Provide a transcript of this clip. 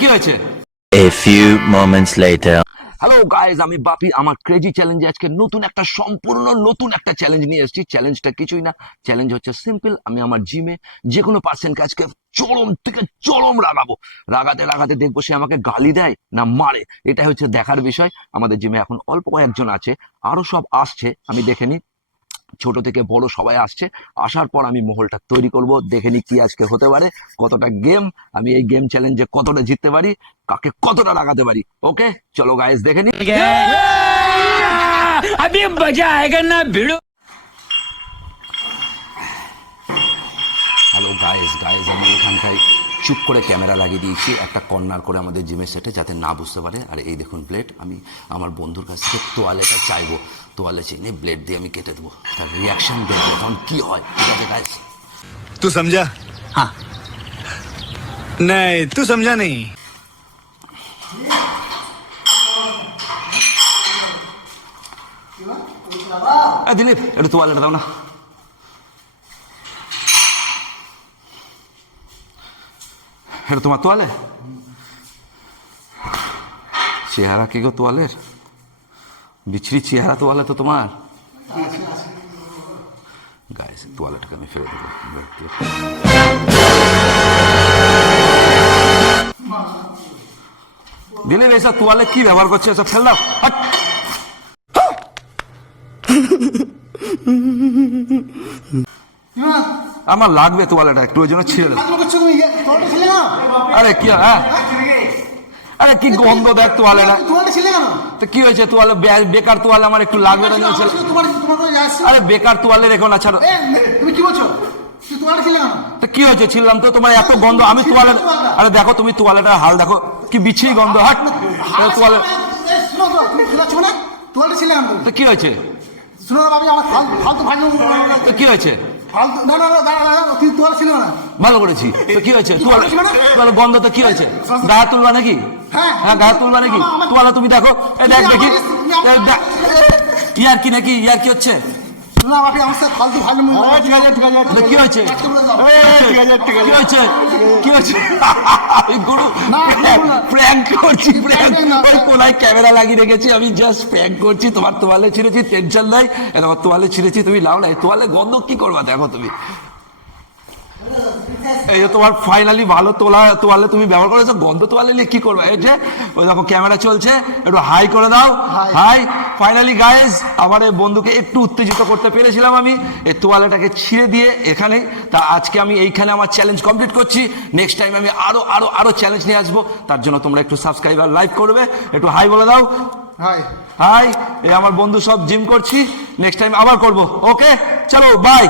কি হয়েছে? A few moments later. Hello guys, আমি বাপি। আমার ক্রেজি চ্যালেঞ্জে আজকে সম্পূর্ণ নতুন একটা চ্যালেঞ্জ নিয়ে এসেছি। চ্যালেঞ্জটা কিছুই না, চ্যালেঞ্জ হচ্ছে সিম্পল। আমি আমার জিমে যে কোনো পার্সনকে আজকে চরম থেকে চরম রাগাবো। রাগাতে রাগাতে দেখবো সে আমাকে গালি দেয় না মারে। এটা হচ্ছে দেখার বিষয়। আমাদের জিমে এখন অল্প কয়েকজন আছে, আরো সব আসছে। আমি দেখে নি, ছোট থেকে বড় সবাই আসছে। আসার পর আমি মহলটা তৈরি করব। দেখে নি কি আজকে হতে পারে, কতটা গেম আমি এই গেম চ্যালেঞ্জে কতটা জিততে পারি, কাকে কতটা লাগাতে পারি। ওকে চলো গাইস দেখে নি। अभी मजा आएगा ना भिड़ो। হ্যালো গাইস, আমি এখানটায় চুপ করে ক্যামেরা লাগিয়ে দিয়েছি একটা কর্নার করে আমাদের জিমের সেটে, যাতে না বুঝতে পারে। আর এই দেখুন ব্লেড, আমি আমার বন্ধুর কাছ থেকে তোয়ালেটা চাইবো। তোয়ালে চিনে ব্লেড দিয়ে আমি কেটে দেবো, তার রিয়াকশন দেখবো তখন কি হয়। ঠিক আছে গাইস? तू समझा? हाँ। नहीं, तू समझा नहीं। দিলীপ, একটু তোয়ালেটা দাও না। এটা তোমার তোয়ালে? চেহারা কি গো তোয়ালের, বিচ্ছিরি চেহারা তোয়ালে তো তোমার। গাইস তোয়ালেটাকে আমি ফেলে দেবো। দিলীপ এসব তোয়ালে কি ব্যবহার করছে, এসব ফেল দাও। হাট। আমার লাগবে তোয়ালেটা একটু, ওই জন্য ছিঁড়ে দেবো। আরে কি, হ্যাঁ আরে কি গন্ধ দেখ তোয়ালেটা। তো কি হয়েছে, তোয়ালে বেকার তোয়ালে আমার একটু লাগবে না। আরে বেকার তোয়ালে রেখো না, ছাড়ো। তো কি হয়েছে, ছিলাম তো। তোমার এত গন্ধ, আমি তোয়ালে। আরে দেখো তুমি তোয়ালেটার হাল দেখো, কি বিচ্ছিরি গন্ধ। হাট। তোয়ালে তো কি হয়েছে, তো কি হয়েছে, ভালো করেছি। তো কি হয়েছে, তোয়ালে গন্ধ তো কি হয়েছে, গায়ে তুলবা নাকি? হ্যাঁ গায়ে তুলবা নাকি? তোয়ালে তুমি দেখো, দেখ দেখি। ইয়ার কি নাকি, ইয়ার কি হচ্ছে? কি হয়েছে, কি হয়েছে, কি হয়েছে? প্র্যাঙ্ক করছি, প্র্যাঙ্ক। ওই কোনায় ক্যামেরা লাগিয়ে রেখেছি, আমি জাস্ট প্র্যাঙ্ক করছি। তোমার তোয়ালে ছিঁড়েছি, টেনশন নাই। তোমার তোয়ালে ছিঁড়েছি, তুমি লাও নাই। তোয়ালে গন্ধ কি করবা দেখো তুমি। এই যে তোমার ফাইনালি ভালো তোয়ালে তুমি ব্যবহার করেছো, গন্ধ তোয়ালে নিয়ে কি করবে? এই যে ওই দেখো ক্যামেরা চলছে, একটু হাই করে দাও। হাই। ফাইনালি গাইজ, আমার এই বন্ধুকে একটু উত্তেজিত করতে পেরেছিলাম আমি এই তোয়ালেটাকে ছিঁড়ে দিয়ে এখানে। তা আজকে আমি এইখানে আমার চ্যালেঞ্জ কমপ্লিট করছি। নেক্সট টাইম আমি আরো আরো আরো চ্যালেঞ্জ নিয়ে আসবো। তার জন্য তোমরা একটু সাবস্ক্রাইব আর লাইক করবে। একটু হাই বলে দাও। High high. এই আমার বন্ধু সব জিম করছি, নেক্সট টাইম আবার করবো। ওকে চলো, বাই।